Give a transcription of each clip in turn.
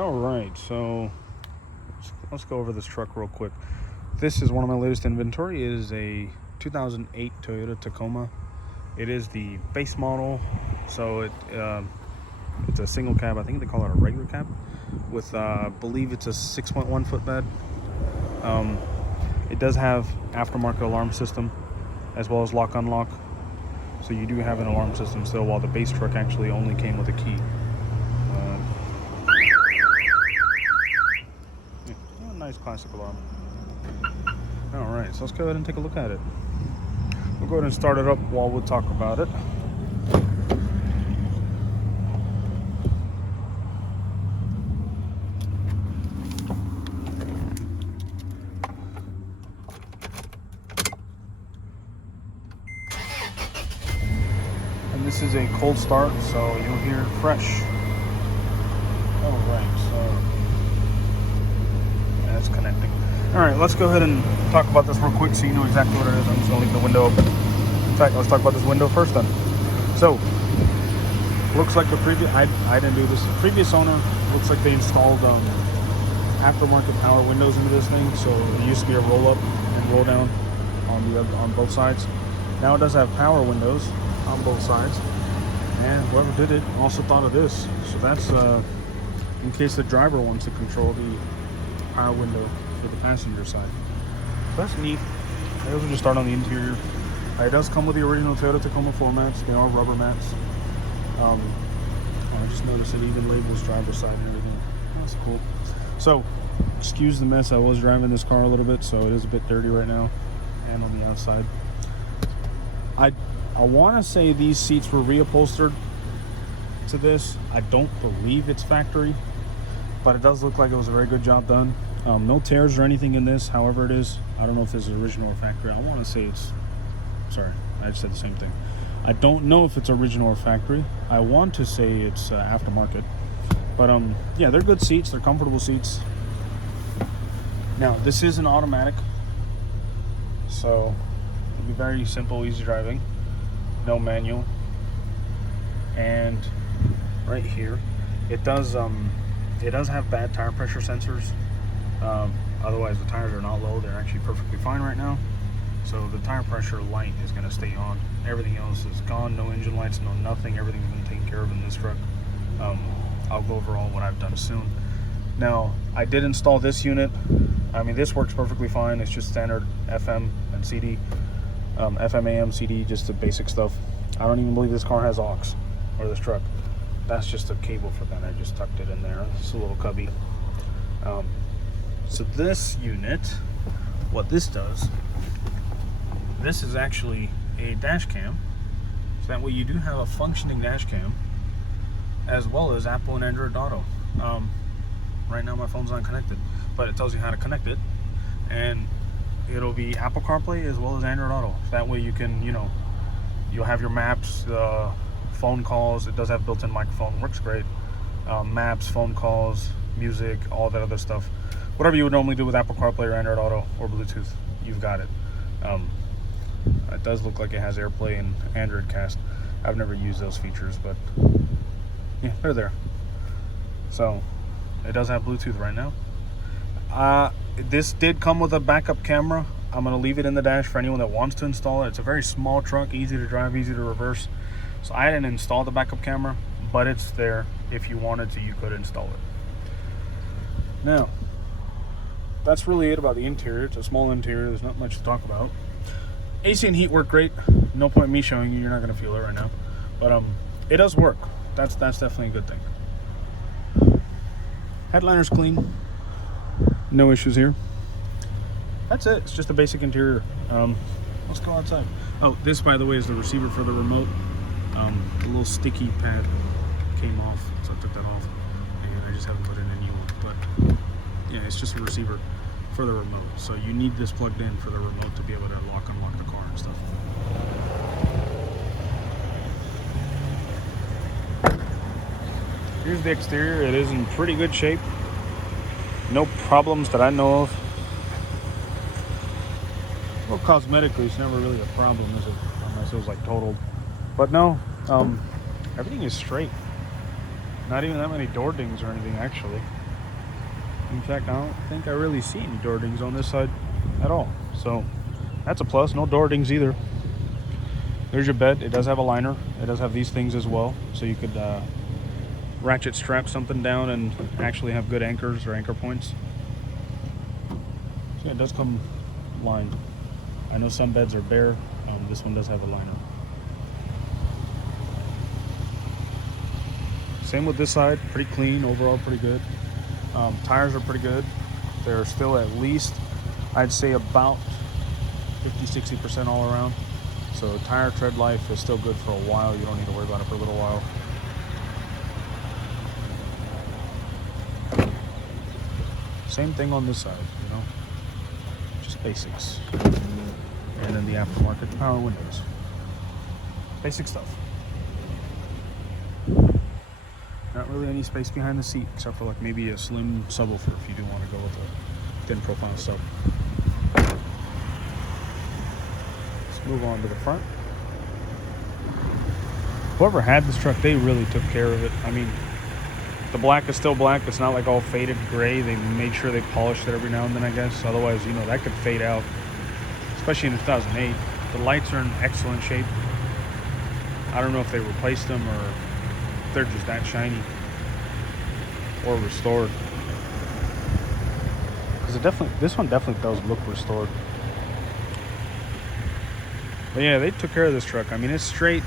All right, so let's go over this truck real quick. This is one of my latest inventory. It is a 2008 Toyota Tacoma. It is the base model, so it's a single cab. I think they call it a regular cab with I believe it's a 6.1 foot bed. It does have aftermarket alarm system as well as lock unlock, so you do have an alarm system still, while the base truck actually only came with a key. Nice classic alarm. All right, so let's go ahead and take a look at it. We'll go ahead and start it up while we'll talk about it. And this is a cold start, so you'll hear it fresh. All right, so it's connecting. All right, let's go ahead and talk about this real quick so you know exactly what it is. I'm just gonna leave the window open. In fact, let's talk about this window first then. So, looks like the previous, I didn't do this. The previous owner, looks like they installed aftermarket power windows into this thing. So it used to be a roll up and roll down on both sides. Now it does have power windows on both sides. And whoever did it also thought of this. So that's in case the driver wants to control the power window for the passenger side. That's neat. I also just start on the interior. It does come with the original Toyota Tacoma floor mats. They are rubber mats. I just noticed it even labels driver's side and everything. That's cool. So, excuse the mess. I was driving this car a little bit, so it is a bit dirty right now, and on the outside. I want to say these seats were reupholstered to this. I don't believe it's factory, but it does look like it was a very good job done. No tears or anything in this, however it is. I don't know if this is original or factory. I want to say it's, sorry, I just said the same thing. I don't know if it's original or factory. I want to say it's aftermarket. But yeah, they're good seats. They're comfortable seats. Now, this is an automatic, so it'll be very simple, easy driving. No manual. And right here, it does have bad tire pressure sensors. Otherwise the tires are not low. They're actually perfectly fine right now. So the tire pressure light is going to stay on. Everything else is gone. No engine lights, no nothing. Everything's been taken care of in this truck. I'll go over all what I've done soon. Now, I did install this unit. I mean, this works perfectly fine. It's just standard FM and CD. FM, AM, CD, just the basic stuff. I don't even believe this car has aux, or this truck. That's just a cable for that. I just tucked it in there. It's a little cubby. So this unit, what this does, this is actually a dash cam. So that way you do have a functioning dash cam, as well as Apple and Android Auto. Right now my phone's not connected, but it tells you how to connect it. And it'll be Apple CarPlay as well as Android Auto. So that way you can, you'll have your maps, phone calls. It does have built-in microphone, works great. Maps, phone calls, music, all that other stuff. Whatever you would normally do with Apple CarPlay or Android Auto or Bluetooth, you've got it. It does look like it has AirPlay and Android Cast. I've never used those features, but yeah, they're there. So it does have Bluetooth right now. This did come with a backup camera. I'm going to leave it in the dash for anyone that wants to install it. It's a very small truck, easy to drive, easy to reverse. So I didn't install the backup camera, but it's there. If you wanted to, you could install it. Now, that's really it about the interior. It's a small interior. There's not much to talk about. AC and heat work great. No point in me showing you. You're not going to feel it right now. But it does work. That's definitely a good thing. Headliner's clean. No issues here. That's it. It's just a basic interior. Let's go outside. Oh, this, by the way, is the receiver for the remote. The little sticky pad came off, so I took that off. And I just haven't put in a new one. But yeah, it's just a receiver for the remote. So you need this plugged in for the remote to be able to lock and unlock the car and stuff. Here's the exterior. It is in pretty good shape. No problems that I know of. Well, cosmetically, it's never really a problem, is it? Unless it was like totaled. But no, everything is straight. Not even that many door dings or anything, actually. In fact, I don't think I really see any door dings on this side at all. So that's a plus. No door dings either. There's your bed. It does have a liner. It does have these things as well. So you could ratchet strap something down and actually have good anchors or anchor points. So yeah, it does come lined. I know some beds are bare. This one does have a liner. Same with this side. Pretty clean. Overall, pretty good. Tires are pretty good. They're still at least, I'd say, about 50-60% all around. So tire tread life is still good for a while. You don't need to worry about it for a little while. Same thing on this side, you know, just basics. And then the aftermarket power windows. Basic stuff. Not really any space behind the seat, except for like maybe a slim subwoofer if you do want to go with a thin profile sub. Let's move on to the front. Whoever had this truck, they really took care of it. I mean, the black is still black. It's not like all faded gray. They made sure they polished it every now and then, I guess. Otherwise, you know, that could fade out, especially in 2008. The lights are in excellent shape. I don't know if they replaced them or they're just that shiny or restored. Because this one definitely does look restored. But yeah, they took care of this truck. I mean, it's straight.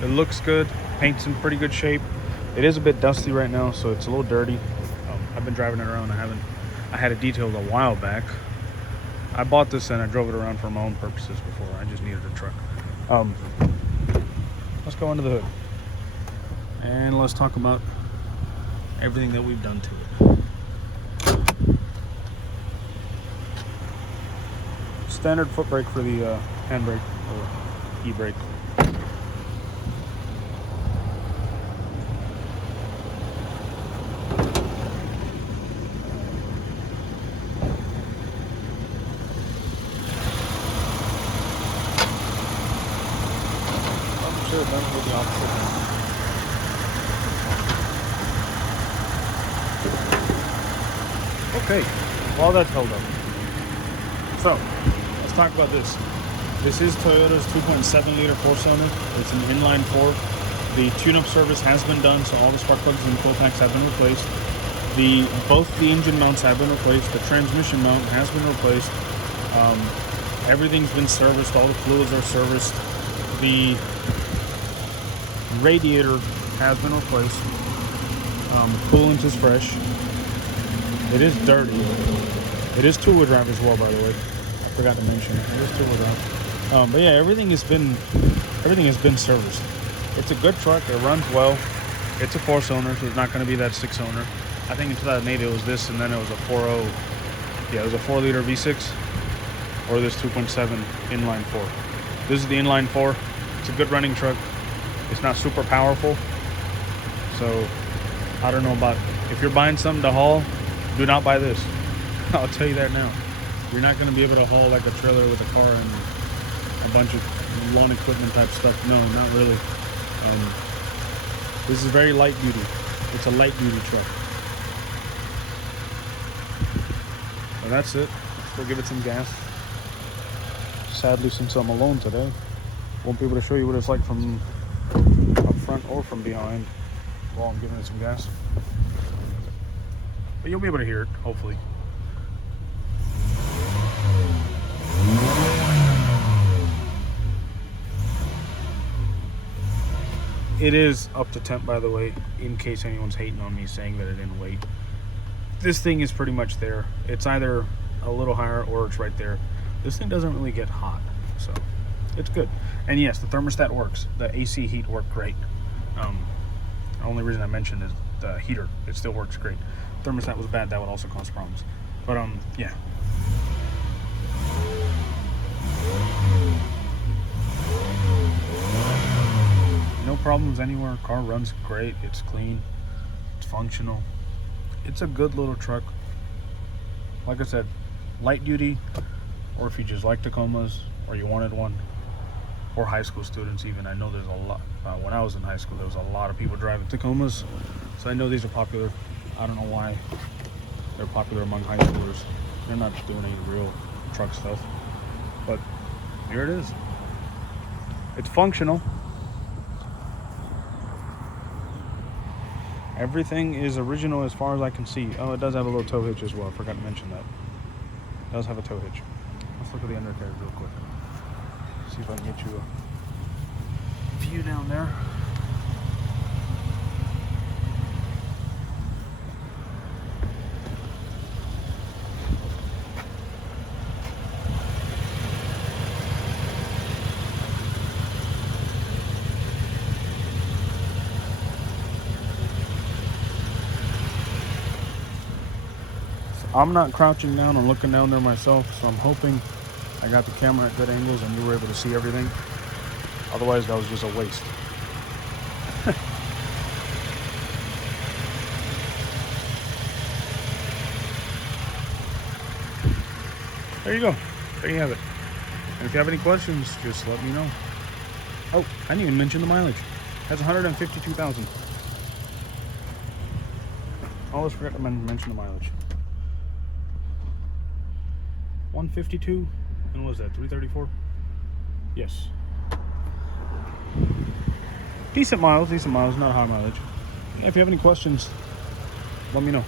It looks good. Paint's in pretty good shape. It is a bit dusty right now, so it's a little dirty. I've been driving it around. I had it detailed a while back. I bought this and I drove it around for my own purposes before. I just needed a truck. Let's go under the hood. And let's talk about everything that we've done to it. Standard foot brake for the handbrake or e-brake. I'm sure that's what the opposite is. Okay, well that's held up. So, let's talk about this. This is Toyota's 2.7 liter 4-cylinder. It's an inline 4. The tune-up service has been done, so all the spark plugs and fuel packs have been replaced. Both the engine mounts have been replaced. The transmission mount has been replaced. Everything's been serviced. All the fluids are serviced. The radiator has been replaced. Coolant is fresh. It is dirty. It is two-wheel drive as well, by the way. I forgot to mention it. It is two-wheel drive. But yeah, everything has been serviced. It's a good truck. It runs well. It's a 4-cylinder, so it's not going to be that 6-cylinder. I think in 2008 it was this, and then it was a 4.0. Yeah, it was a 4-liter V6, or this 2.7 inline 4. This is the inline 4. It's a good running truck. It's not super powerful, so I don't know about if you're buying something to haul. Do not buy this. I'll tell you that now. You're not going to be able to haul like a trailer with a car and a bunch of lawn equipment type stuff. No, not really. This is very light duty. It's a light duty truck. Well, that's it. We'll give it some gas. Sadly, since I'm alone today, won't be able to show you what it's like from up front or from behind while I'm giving it some gas. But you'll be able to hear it, hopefully. It is up to temp, by the way, in case anyone's hating on me saying that it didn't wait. This thing is pretty much there. It's either a little higher or it's right there. This thing doesn't really get hot, so it's good. And yes, the thermostat works. The AC heat worked great. The only reason I mentioned is the heater. It still works great. Thermostat was bad, that would also cause problems. But yeah. No problems anywhere. Car runs great. It's clean. It's functional. It's a good little truck. Like I said, light duty, or if you just like Tacomas or you wanted one, or high school students even. I know there's a lot. When I was in high school, there was a lot of people driving Tacomas, so I know these are popular. I don't know why They're popular among high schoolers. They're not doing any real truck stuff. But here it is. It's functional. Everything is original as far as I can see. Oh, it does have a little tow hitch as well. I forgot to mention that. It does have a tow hitch. Let's look at the undercarriage real quick. See if I can get you a view down there. I'm not crouching down and looking down there myself, so I'm hoping I got the camera at good angles and you were able to see everything. Otherwise, that was just a waste. There you go. There you have it. And if you have any questions, just let me know. Oh, I didn't even mention the mileage. It has 152,000. Always forget to mention the mileage. 152, and what was that, 334? Yes. Decent miles, not high mileage. If you have any questions, let me know.